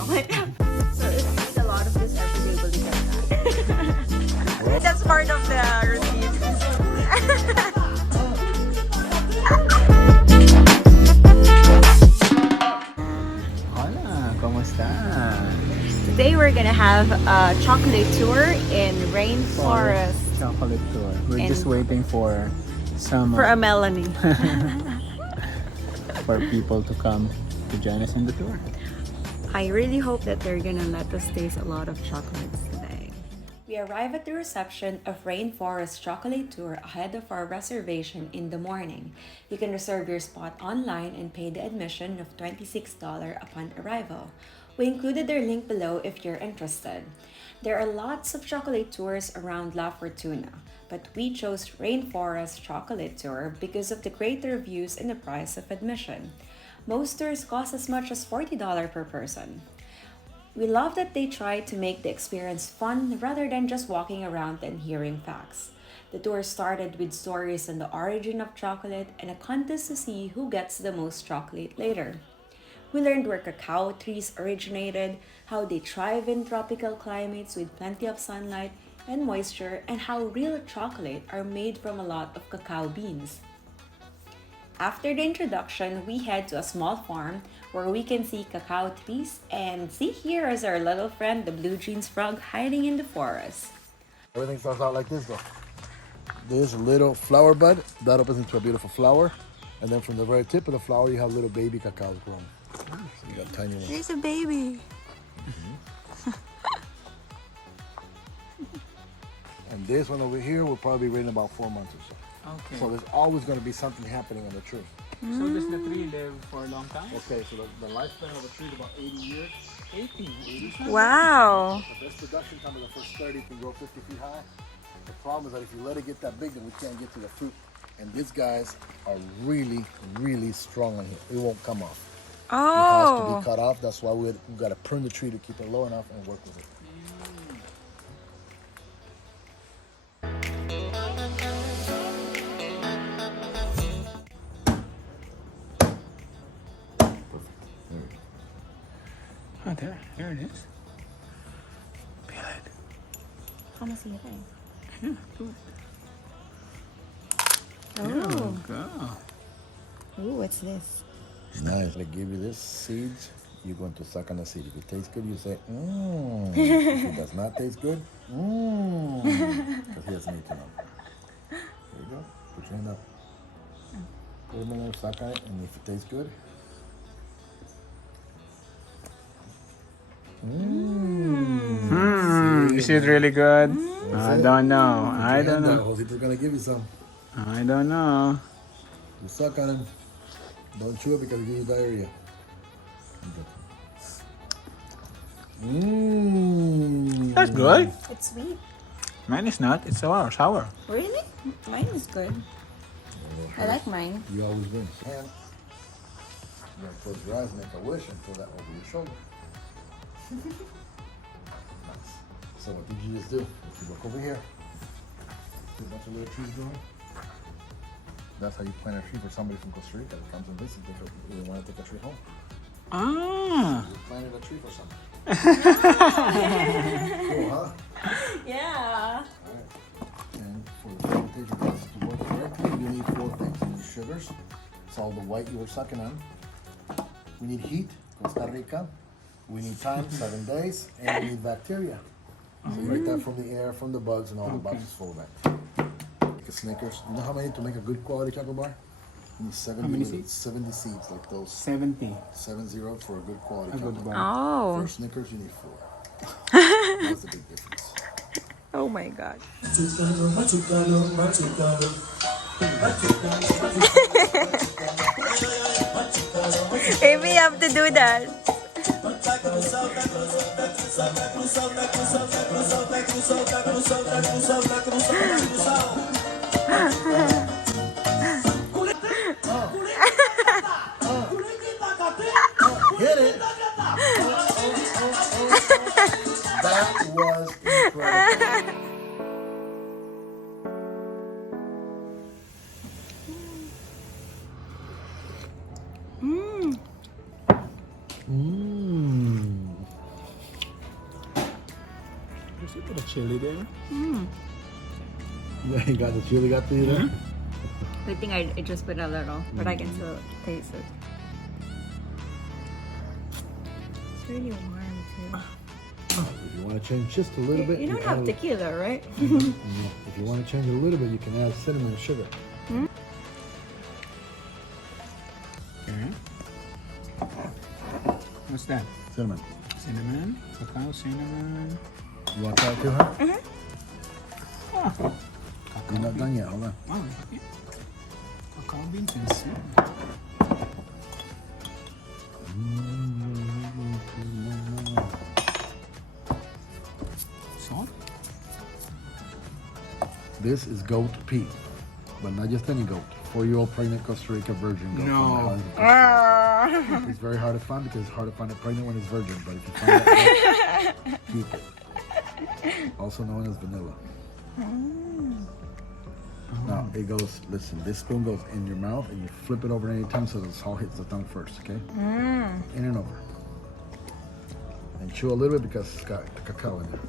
chocolate. So if you eat a lot of this every day, will you get that? That's part of the routine. Hola, ¿cómo está? Today we're gonna have a chocolate tour in Rainforest. Chocolate Tour. We're just waiting for some For a Melanie. for people to come to join us in the tour. I really hope that they're gonna let us taste a lot of chocolates today. We arrive at the reception of Rainforest Chocolate Tour ahead of our reservation in the morning. You can reserve your spot online and pay the admission of $26 upon arrival. We included their link below if you're interested. There are lots of chocolate tours around La Fortuna, but we chose Rainforest Chocolate Tour because of the great reviews and the price of admission. Most tours cost as much as $40 per person. We love that they try to make the experience fun rather than just walking around and hearing facts. The tour started with stories on the origin of chocolate and a contest to see who gets the most chocolate later. We learned where cacao trees originated, how they thrive in tropical climates with plenty of sunlight and moisture, and how real chocolate are made from a lot of cacao beans. After the introduction, we head to a small farm where we can see cacao trees, and see here is our little friend, the blue jeans frog, hiding in the forest. Everything starts out like this though. There's a little flower bud that opens into a beautiful flower, and then from the very tip of the flower you have little baby cacaos growing. So you got tiny ones. There's a baby. And this one over here will probably be in about 4 months or so. Okay. So there's always going to be something happening on the tree. So does the tree live for a long time? Okay, so the lifespan of a tree is about 80 years. 80. Wow. The best production time of the first 30 can grow 50 feet high. The problem is that if you let it get that big, then we can't get to the fruit. And these guys are really, really strong on here. It won't come off. It has to be cut off. That's why we've got to prune the tree to keep it low enough and work with it. Oh, there it is. Feel it. How much do you think? Yeah, do it. Oh. Go. Ooh, what's this? Nice. I give you this seeds. You're going to suck on the seed. If it tastes good, you say, mmm. If it does not taste good, mmm. Because he doesn't need to know. There you go. Put your hand up. Put them in there, suck on it, and if it tastes good, Is it really good? I don't know. I don't know. Josito's going to give you some. I don't know. You suck on them. Don't chew it because it gives you diarrhea. Mmm. That's good. It's sweet. Mine is not. It's sour. Sour. Really? Mine is good. I like mine. You always win. And you're going to close your eyes and make a wish and throw that over your shoulder. Nice. So what did you just do? If you look over here, see a bunch of little trees growing? That's how you plant a tree for somebody from Costa Rica that comes and visits. They want to take a tree home. Ah. You planted a tree for somebody. Cool, huh? Yeah. Alright. And for the fermentation process to work correctly, you need 4 things. You need sugars. It's all the white you were sucking on. We need heat, Costa Rica. We need time, 7 days. And we need bacteria. So you write that from the air, from the bugs, and all the boxes full of bacteria. Like a Snickers. You know how many to make a good quality chocolate bar? You need 70, many seeds? 70 seeds, like those. 70. 70 for a good quality A good chocolate bar. Oh. For Snickers, you need 4. That's the big difference. Oh my god. Maybe you have to do that. Hit it! That was incredible. There's a bit of chili there. Yeah, you got the chili, got the there. I think I just put a little, but I can still taste it. It's really warm too. If you want to change just a little bit, You don't add have tequila, right? If you want to change it a little bit, you can add cinnamon and sugar. Okay. What's that? Cinnamon. Cinnamon? Cacao, cinnamon. You want that too, huh? Ah, You're not done yet, hold on. wow, okay. Cacao beans and cinnamon. Salt? This is goat pea, but not just any goat. 4-year-old pregnant Costa Rica virgin goat. No. It's very hard to find because it's hard to find a pregnant when it's virgin, but if you find that, keep it. Also known as vanilla. Now it goes, listen, this spoon goes in your mouth and you flip it over any time so the salt hits the tongue first, okay? In and over. And chew a little bit because it's got the cacao in it.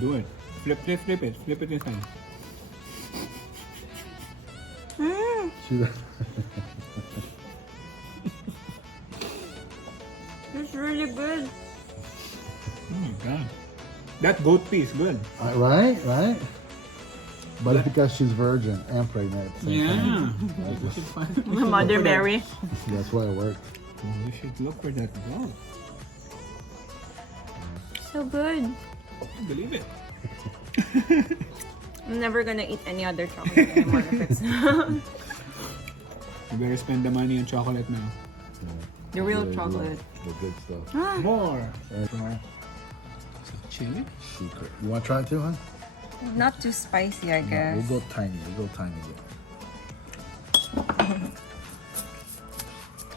Do it. Flip it. Flip it inside. See that? It's really good. Oh my god. That goat pea is good. Right? But it's because she's virgin and pregnant at the same time. Mother Mary. That's why it worked. Oh, we should look for that goat. So good. Believe it. I'm never gonna eat any other chocolate anymore if it's You better spend the money on chocolate now. the real Really chocolate. The good stuff. More. Right. So chili? Secret. You want to try it too, huh? Not too spicy, I guess. We'll go tiny. We'll go tiny bit.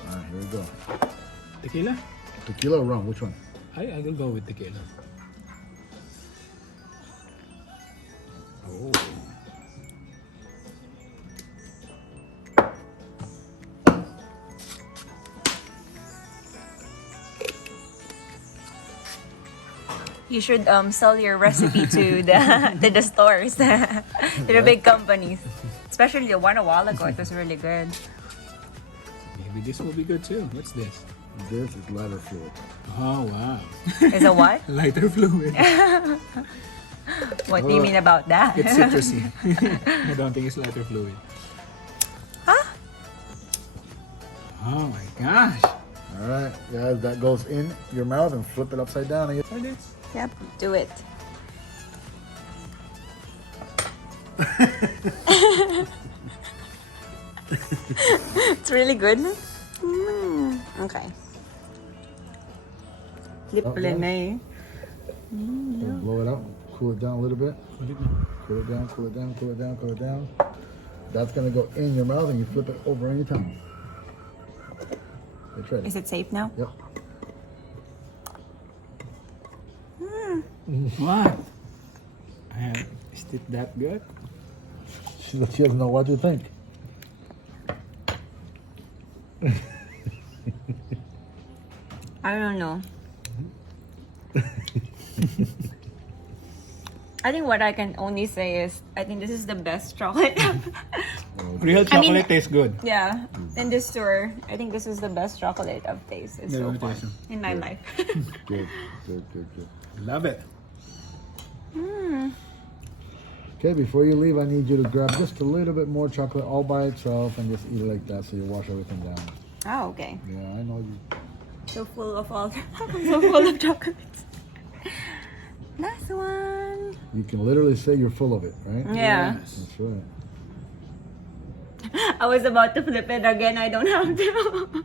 Alright, here we go. Tequila? Tequila or rum? Which one? I will go with tequila. Oh. You should sell your recipe to the stores, to the big companies. Especially the one a while ago, it was really good. Maybe this will be good too. What's this? This is lighter fluid. Oh wow. Is it what? Lighter fluid. What do you mean about that? It's citrusy. I don't think it's lighter fluid. Huh? Oh my gosh. Alright, guys, that goes in your mouth and flip it upside down. And What is? Yep, do it. It's really good. Okay. Okay. Blow it out, cool it down a little bit. Cool it down, cool it down, cool it down, cool it down. That's gonna go in your mouth and you flip it over any time. It's ready. Is it safe now? Yep. What? Is it that good? She doesn't know what you think. I don't know. I think what I can only say is I think this is the best chocolate. Real chocolate tastes good. Yeah, in this tour, I think this is the best chocolate I've tasted so Yeah, far taste it. in my life. Good, good, good, good. Love it. Okay, before you leave, I need you to grab just a little bit more chocolate all by itself and just eat it like that so you wash everything down. Oh, okay. Yeah, I know you. So full of so full of chocolates. Last one. You can literally say you're full of it, right? Yeah. Yes. That's right. I was about to flip it again. I don't have to.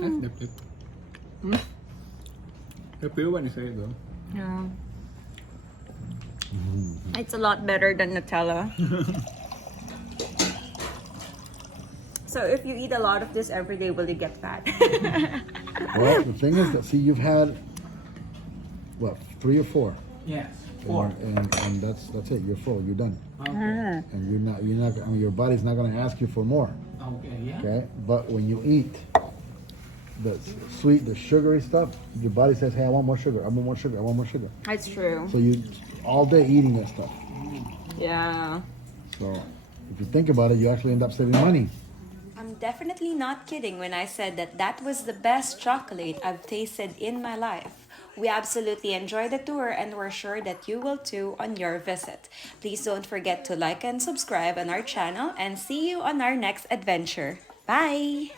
That's the flip. The pure one is very good. Yeah. It's a lot better than Nutella. So if you eat a lot of this every day, will you get fat? Well, the thing is that, see, you've had, what, 3 or 4? Yes. 4. And that's it. You're full. You're done. Okay. And you're not. I mean, your body's not going to ask you for more. Okay. Yeah. Okay. But when you eat, the sweet, the sugary stuff, your body says, hey, I want more sugar, I want more sugar, I want more sugar. That's true. So you all day eating that stuff. Yeah. So if you think about it, you actually end up saving money. I'm definitely not kidding when I said that that was the best chocolate I've tasted in my life. We absolutely enjoyed the tour and we're sure that you will too on your visit. Please don't forget to like and subscribe on our channel and see you on our next adventure. Bye!